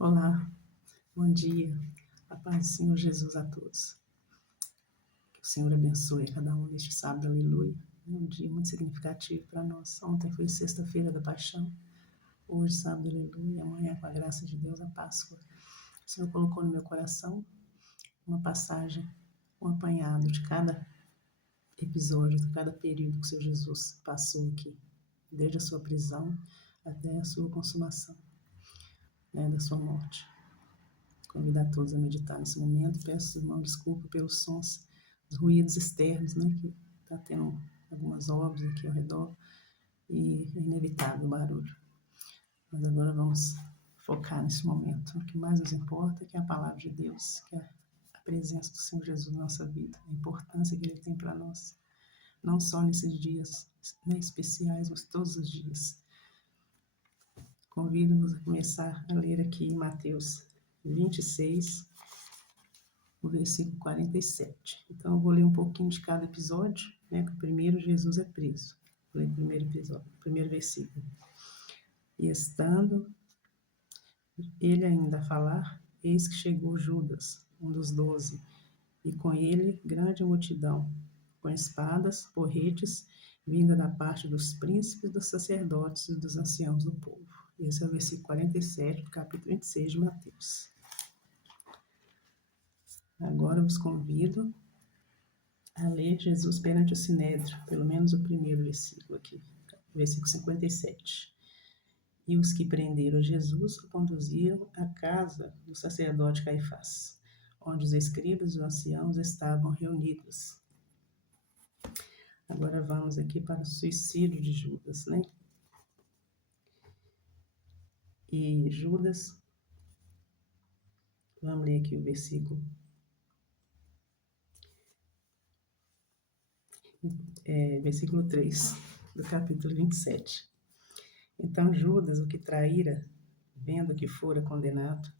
Olá, bom dia, a paz do Senhor Jesus a todos. Que o Senhor abençoe a cada um neste sábado, aleluia. É um dia muito significativo para nós. Ontem foi sexta-feira da Paixão, hoje sábado, aleluia. Amanhã, com a graça de Deus, a Páscoa. O Senhor colocou no meu coração uma passagem, um apanhado de cada episódio, de cada período que o Senhor Jesus passou aqui, desde a sua prisão até a sua consumação, da sua morte. Convidar todos a meditar nesse momento. Peço, irmão, desculpa pelos sons, os ruídos externos, que está tendo algumas obras aqui ao redor e é inevitável o barulho. Mas agora vamos focar nesse momento. O que mais nos importa é que é a palavra de Deus, que é a presença do Senhor Jesus na nossa vida, a importância que Ele tem para nós, não só nesses dias especiais, mas todos os dias. Convido-vos a começar a ler aqui em Mateus 26, o versículo 47. Então, eu vou ler um pouquinho de cada episódio, que o primeiro, Jesus é preso. Vou ler o primeiro episódio, o primeiro versículo. E estando ele ainda a falar, eis que chegou Judas, um dos 12, e com ele grande multidão, com espadas, porretes, vinda da parte dos príncipes, dos sacerdotes e dos anciãos do povo. Esse é o versículo 47 do capítulo 26 de Mateus. Agora eu vos convido a ler Jesus perante o Sinédrio, pelo menos o primeiro versículo aqui, versículo 57. E os que prenderam Jesus o conduziram à casa do sacerdote Caifás, onde os escribas e os anciãos estavam reunidos. Agora vamos aqui para o suicídio de Judas, E Judas, vamos ler aqui o versículo versículo 3 do capítulo 27. Então Judas, o que traíra, vendo que fora condenado,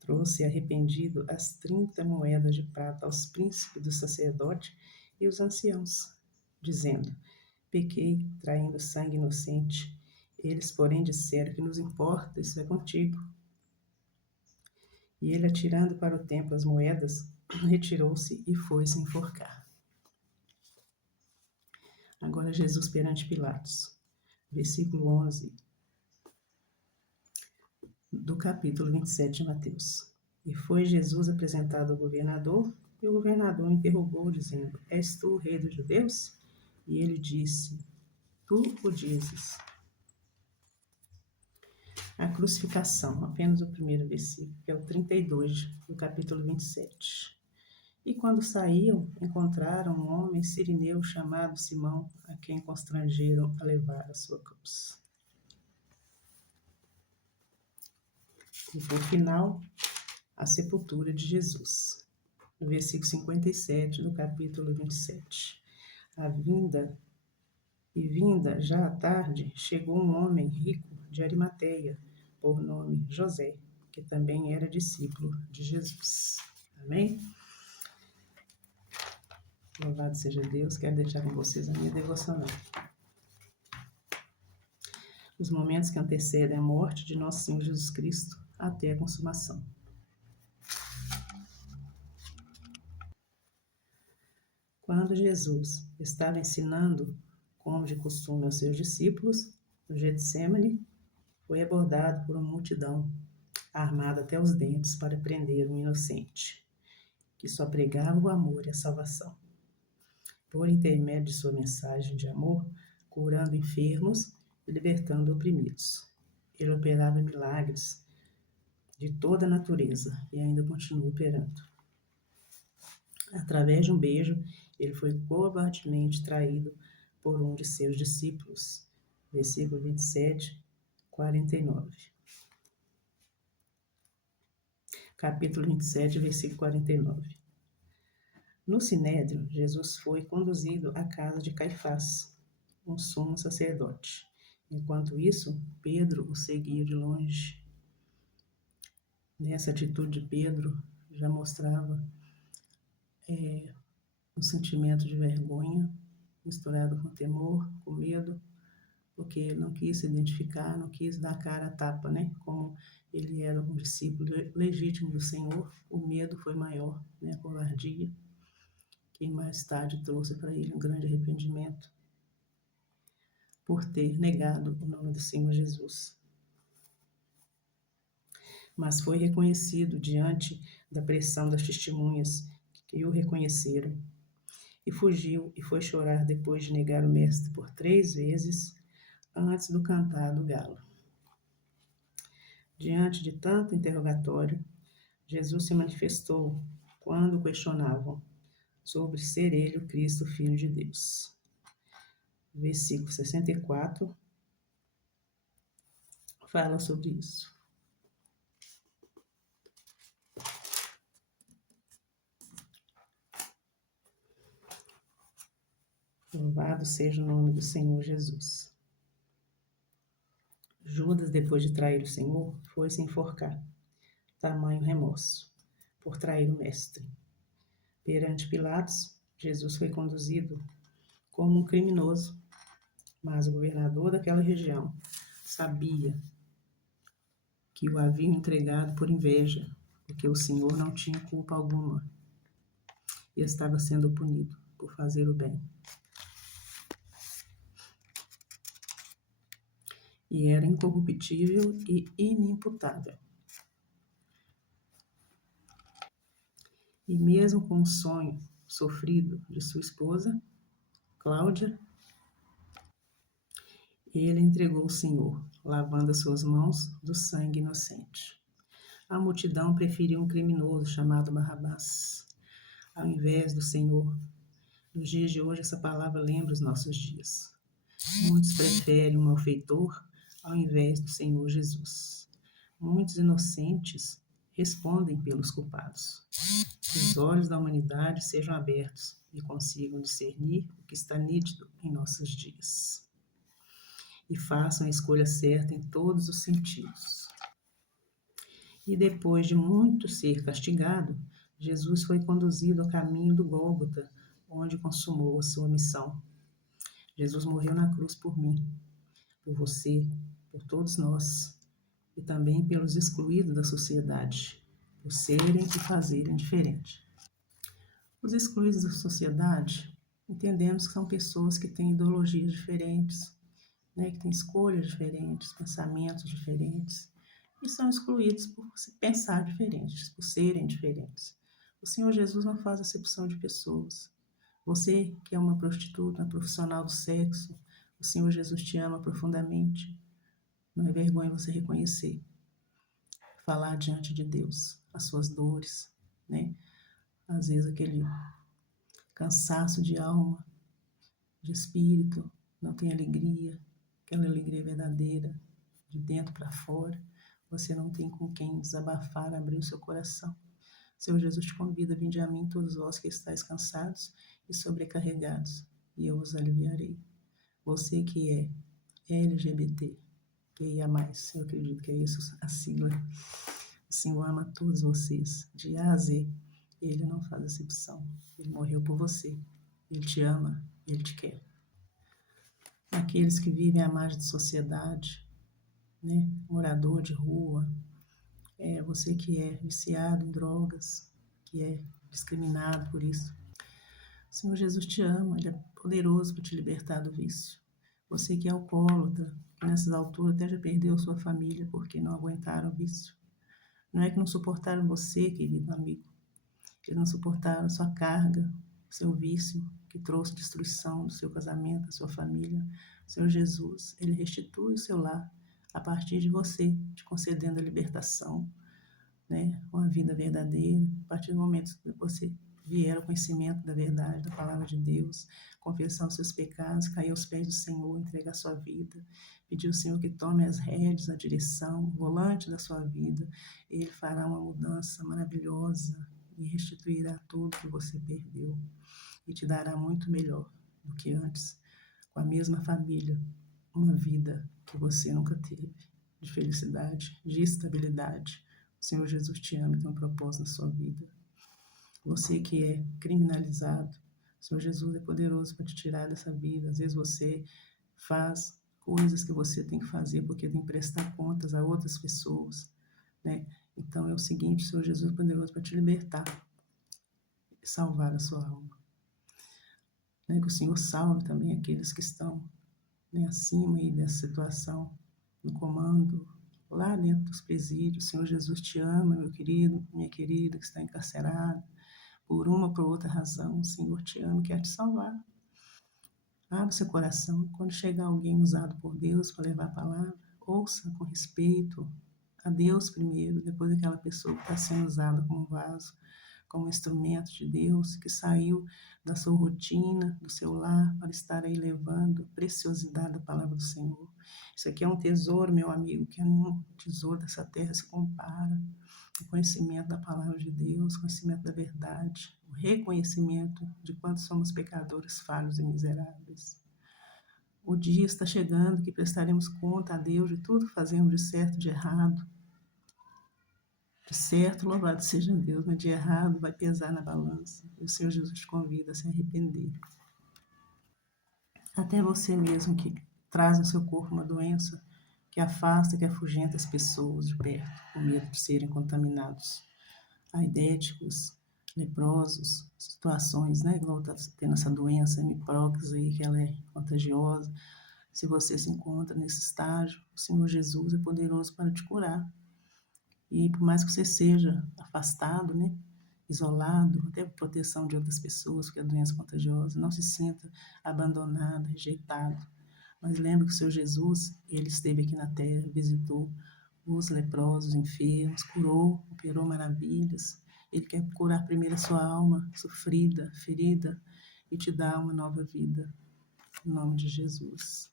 trouxe arrependido as 30 moedas de prata aos príncipes do sacerdote e os anciãos, dizendo: pequei, traindo sangue inocente. Eles, porém, disseram: que nos importa, isso é contigo. E ele, atirando para o templo as moedas, retirou-se e foi-se enforcar. Agora Jesus perante Pilatos, versículo 11 do capítulo 27 de Mateus. E foi Jesus apresentado ao governador, e o governador interrogou, dizendo: és tu o rei dos judeus? E ele disse: tu o dizes. A crucificação, apenas o primeiro versículo, que é o 32 do capítulo 27. E quando saíam, encontraram um homem sirineu chamado Simão, a quem constrangeram a levar a sua cruz. E por final, a sepultura de Jesus. No versículo 57 do capítulo 27. Vinda já à tarde, chegou um homem rico de Arimateia, por nome José, que também era discípulo de Jesus. Amém? Louvado seja Deus. Quero deixar com vocês a minha devocional. Os momentos que antecedem a morte de nosso Senhor Jesus Cristo até a consumação. Quando Jesus estava ensinando, como de costume, aos seus discípulos, no Getsêmani, foi abordado por uma multidão, armada até os dentes para prender um inocente, que só pregava o amor e a salvação. Por intermédio de sua mensagem de amor, curando enfermos e libertando oprimidos. Ele operava milagres de toda a natureza e ainda continua operando. Através de um beijo, ele foi covardemente traído por um de seus discípulos. Versículo 27, 49. Capítulo 27, versículo 49. No Sinédrio, Jesus foi conduzido à casa de Caifás, um sumo sacerdote. Enquanto isso, Pedro o seguia de longe. Nessa atitude de Pedro já mostrava um sentimento de vergonha, misturado com temor, com medo, porque ele não quis se identificar, não quis dar a cara a tapa, né? Como ele era um discípulo legítimo do Senhor, o medo foi maior, né? A covardia, que mais tarde trouxe para ele um grande arrependimento por ter negado o nome do Senhor Jesus. Mas foi reconhecido diante da pressão das testemunhas que o reconheceram, e fugiu e foi chorar depois de negar o Mestre por 3 vezes antes do cantar do galo. Diante de tanto interrogatório, Jesus se manifestou quando questionavam sobre ser ele o Cristo, Filho de Deus. Versículo 64 fala sobre isso. Louvado seja o nome do Senhor Jesus. Judas, depois de trair o Senhor, foi se enforcar. Tamanho remorso, por trair o Mestre. Perante Pilatos, Jesus foi conduzido como um criminoso, mas o governador daquela região sabia que o haviam entregado por inveja, porque o Senhor não tinha culpa alguma e estava sendo punido por fazer o bem. E era incorruptível e inimputável. E mesmo com o sonho sofrido de sua esposa, Cláudia, ele entregou o Senhor, lavando as suas mãos do sangue inocente. A multidão preferiu um criminoso chamado Barrabás, ao invés do Senhor. Nos dias de hoje, essa palavra lembra os nossos dias. Muitos preferem um malfeitor ao invés do Senhor Jesus. Muitos inocentes respondem pelos culpados. Que os olhos da humanidade sejam abertos e consigam discernir o que está nítido em nossos dias. E façam a escolha certa em todos os sentidos. E depois de muito ser castigado, Jesus foi conduzido ao caminho do Gólgota, onde consumou a sua missão. Jesus morreu na cruz por mim, por você, por todos nós, e também pelos excluídos da sociedade, por serem e fazerem diferente. Os excluídos da sociedade, entendemos que são pessoas que têm ideologias diferentes, né, que têm escolhas diferentes, pensamentos diferentes, e são excluídos por pensar diferentes, por serem diferentes. O Senhor Jesus não faz acepção de pessoas. Você que é uma prostituta, uma profissional do sexo, o Senhor Jesus te ama profundamente. Não é vergonha você reconhecer, falar diante de Deus as suas dores, né? Às vezes aquele cansaço de alma, de espírito, não tem alegria, aquela alegria verdadeira, de dentro para fora. Você não tem com quem desabafar, abrir o seu coração. Senhor Jesus te convida, vinde a mim todos vós que estáis cansados e sobrecarregados, e eu vos aliviarei. Você que é LGBT, QIA+, eu acredito que é isso a sigla. O Senhor ama todos vocês, de A a Z. Ele não faz acepção. Ele morreu por você. Ele te ama, ele te quer. Aqueles que vivem à margem da sociedade, né? Morador de rua, você que é viciado em drogas, que é discriminado por isso. O Senhor Jesus te ama, Ele é poderoso para te libertar do vício. Você que é alcoólatra, que nessas alturas até já perdeu sua família porque não aguentaram o vício. Não é que não suportaram você, querido amigo. Eles não suportaram a sua carga, o seu vício, que trouxe destruição do seu casamento, da sua família. O Senhor Jesus, Ele restitui o seu lar a partir de você, te concedendo a libertação, né? Uma vida verdadeira. A partir do momento que você vier ao conhecimento da verdade, da palavra de Deus, confessar os seus pecados, cair aos pés do Senhor, entregar a sua vida, pedir ao Senhor que tome as rédeas, a direção, o volante da sua vida. Ele fará uma mudança maravilhosa e restituirá tudo que você perdeu e te dará muito melhor do que antes, com a mesma família, uma vida que você nunca teve, de felicidade, de estabilidade. O Senhor Jesus te ama e tem um propósito na sua vida. Você que é criminalizado, o Senhor Jesus é poderoso para te tirar dessa vida. Às vezes você faz coisas que você tem que fazer porque tem que prestar contas a outras pessoas, né? Então é o seguinte, o Senhor Jesus é poderoso para te libertar e salvar a sua alma. Né? Que o Senhor salve também aqueles que estão, né, acima aí dessa situação, no comando, lá dentro dos presídios. O Senhor Jesus te ama, meu querido, minha querida, que está encarcerado, por uma ou por outra razão. O Senhor te ama e quer te salvar. Abra seu coração. Quando chegar alguém usado por Deus para levar a palavra, ouça com respeito a Deus primeiro, depois aquela pessoa que está sendo usada como vaso, como instrumento de Deus, que saiu da sua rotina, do seu lar, para estar aí levando a preciosidade da palavra do Senhor. Isso aqui é um tesouro, meu amigo, que nenhum tesouro dessa terra se compara. O conhecimento da palavra de Deus, o conhecimento da verdade, o reconhecimento de quanto somos pecadores, falhos e miseráveis. O dia está chegando que prestaremos conta a Deus de tudo que fazemos de certo, de errado. De certo, louvado seja Deus, mas de errado vai pesar na balança. E o Senhor Jesus te convida a se arrepender. Até você mesmo que traz no seu corpo uma doença que afasta, que afugenta as pessoas de perto, com medo de serem contaminados. Aidéticos, leprosos, situações, né? Igual está tendo essa doença, micróquis aí, que ela é contagiosa. Se você se encontra nesse estágio, o Senhor Jesus é poderoso para te curar. E por mais que você seja afastado, né, isolado, até por proteção de outras pessoas, porque a doença é contagiosa, não se sinta abandonado, rejeitado. Mas lembre que o Senhor Jesus, ele esteve aqui na terra, visitou os leprosos, enfermos, curou, operou maravilhas. Ele quer curar primeiro a sua alma sofrida, ferida, e te dar uma nova vida. Em nome de Jesus.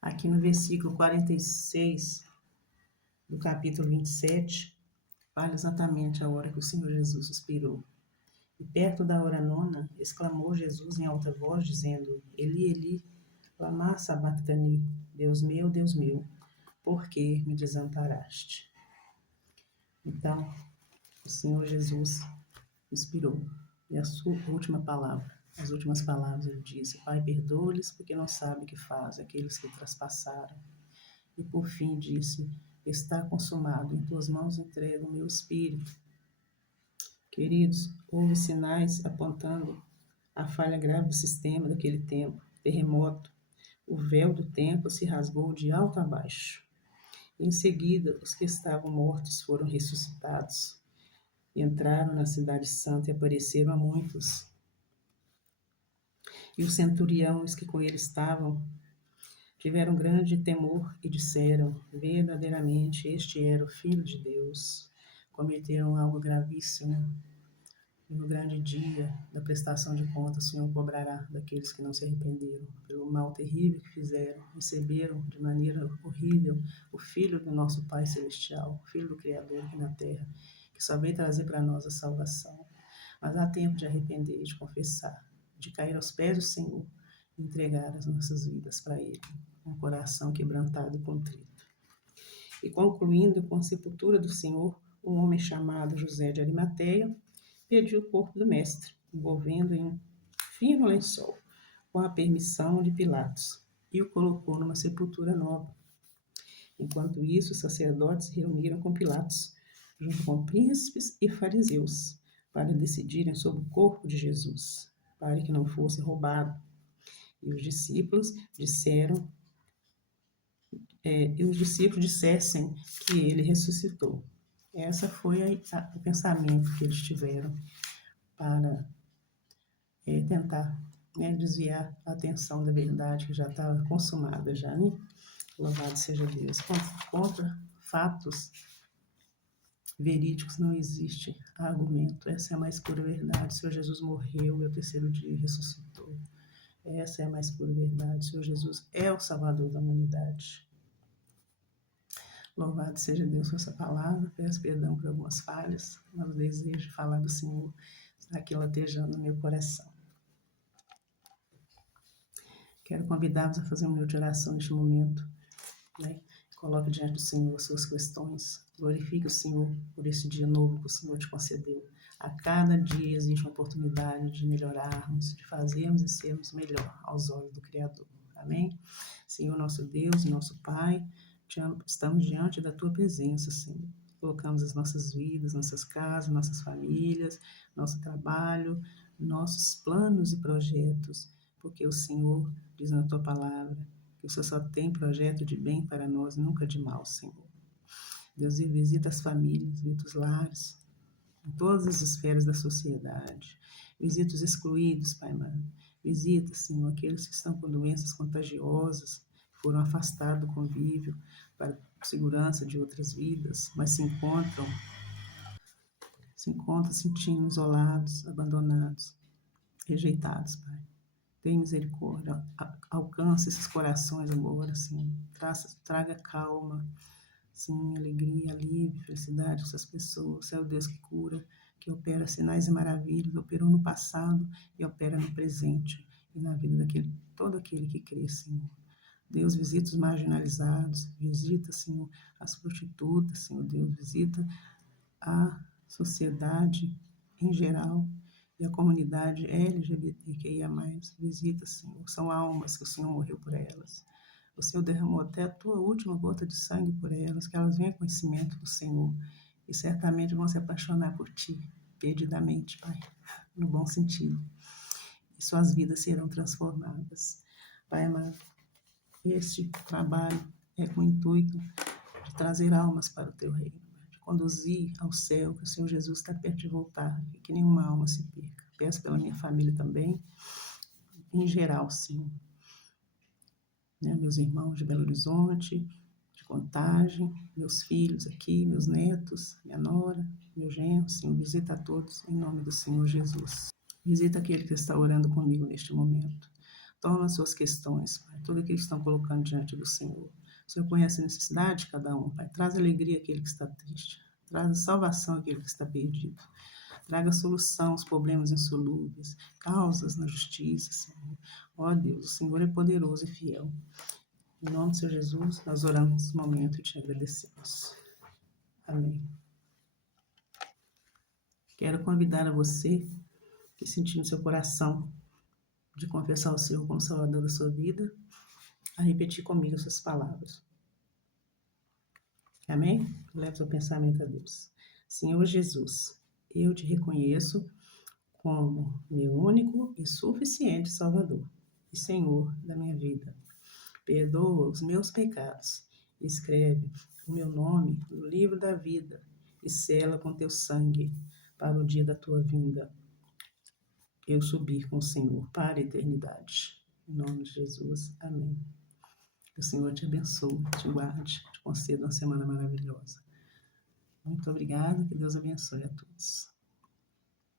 Aqui no versículo 46 do capítulo 27, fala exatamente a hora que o Senhor Jesus suspirou. E perto da hora nona, exclamou Jesus em alta voz, dizendo: Eli, Eli, lama sabachthani, Deus meu, por que me desamparaste? Então, o Senhor Jesus expirou. E a sua última palavra, as últimas palavras, ele disse: Pai, perdoa-lhes, porque não sabem o que fazem, aqueles que traspassaram. E por fim disse: Está consumado, em tuas mãos entrego o meu espírito. Queridos, houve sinais apontando a falha grave do sistema daquele tempo, terremoto. O véu do templo se rasgou de alto a baixo. Em seguida, os que estavam mortos foram ressuscitados. Entraram na cidade santa e apareceram a muitos. E os centuriões que com ele estavam tiveram grande temor e disseram: verdadeiramente este era o Filho de Deus. Cometeram algo gravíssimo. E no grande dia da prestação de contas, o Senhor cobrará daqueles que não se arrependeram, pelo mal terrível que fizeram, receberam de maneira horrível o Filho do nosso Pai Celestial, o Filho do Criador aqui na terra, que só veio trazer para nós a salvação. Mas há tempo de arrepender, de confessar, de cair aos pés do Senhor e entregar as nossas vidas para Ele, com um coração quebrantado e contrito. E concluindo com a sepultura do Senhor, um homem chamado José de Arimateia pediu o corpo do mestre, envolvendo em um fino lençol, com a permissão de Pilatos, e o colocou numa sepultura nova. Enquanto isso, os sacerdotes se reuniram com Pilatos, junto com príncipes e fariseus, para decidirem sobre o corpo de Jesus, para que não fosse roubado. E os discípulos dissessem que ele ressuscitou. Essa foi o pensamento que eles tiveram para tentar, né, desviar a atenção da verdade que já estava consumada já, né? Louvado seja Deus. Contra fatos verídicos não existe argumento. Essa é a mais pura verdade. O Senhor Jesus morreu e ao terceiro dia ressuscitou. Essa é a mais pura verdade. O Senhor Jesus é o Salvador da humanidade. Louvado seja Deus por essa palavra. Peço perdão por algumas falhas, mas o desejo de falar do Senhor está aqui latejando no meu coração. Quero convidá-los a fazer um minuto de oração neste momento, né? Coloque diante do Senhor as suas questões. Glorifique o Senhor por esse dia novo que o Senhor te concedeu. A cada dia existe uma oportunidade de melhorarmos, de fazermos e sermos melhor aos olhos do Criador. Amém? Senhor, nosso Deus e nosso Pai, estamos diante da Tua presença, Senhor. Colocamos as nossas vidas, nossas casas, nossas famílias, nosso trabalho, nossos planos e projetos, porque o Senhor diz na Tua palavra que o Senhor só tem projeto de bem para nós, nunca de mal, Senhor. Deus, visita as famílias, visita os lares, em todas as esferas da sociedade. Visita os excluídos, Pai amado. Visita, Senhor, aqueles que estão com doenças contagiosas, foram afastados do convívio para segurança de outras vidas, mas se encontram sentindo isolados, abandonados, rejeitados, Pai. Tem misericórdia, alcança esses corações agora, Senhor. Traga calma, sim, alegria, alívio, felicidade com essas pessoas. Você é o Deus que cura, que opera sinais e maravilhas, operou no passado e opera no presente e na vida todo aquele que crê, Senhor. Deus, visita os marginalizados, visita, Senhor, as prostitutas, Senhor Deus, visita a sociedade em geral e a comunidade LGBTQIA+, visita, Senhor. São almas que o Senhor morreu por elas. O Senhor derramou até a tua última gota de sangue por elas, que elas venham conhecimento do Senhor e certamente vão se apaixonar por Ti, perdidamente, Pai, no bom sentido. E suas vidas serão transformadas. Pai amado, este trabalho é com o intuito de trazer almas para o Teu reino, de conduzir ao céu, que o Senhor Jesus está perto de voltar e que nenhuma alma se perca. Peço pela minha família também, em geral, Senhor. Meus irmãos de Belo Horizonte, de Contagem, meus filhos aqui, meus netos, minha nora, meu genro, Senhor, visita a todos em nome do Senhor Jesus. Visita aquele que está orando comigo neste momento. Toma as suas questões, Pai, tudo aquilo que estão colocando diante do Senhor. O Senhor conhece a necessidade de cada um, Pai. Traz alegria àquele que está triste. Traz salvação àquele que está perdido. Traga solução aos problemas insolúveis, causas na justiça, Senhor. Ó Deus, o Senhor é poderoso e fiel. Em nome do Senhor Jesus, nós oramos nesse momento e te agradecemos. Amém. Quero convidar a você que sentiu no seu coração de confessar o Senhor como Salvador da sua vida, a repetir comigo essas palavras. Amém? Leve seu pensamento a Deus. Senhor Jesus, eu te reconheço como meu único e suficiente Salvador e Senhor da minha vida. Perdoa os meus pecados, escreve o meu nome no livro da vida e sela com teu sangue para o dia da tua vinda. Eu subir com o Senhor para a eternidade. Em nome de Jesus, amém. Que o Senhor te abençoe, te guarde, te conceda uma semana maravilhosa. Muito obrigada, que Deus abençoe a todos.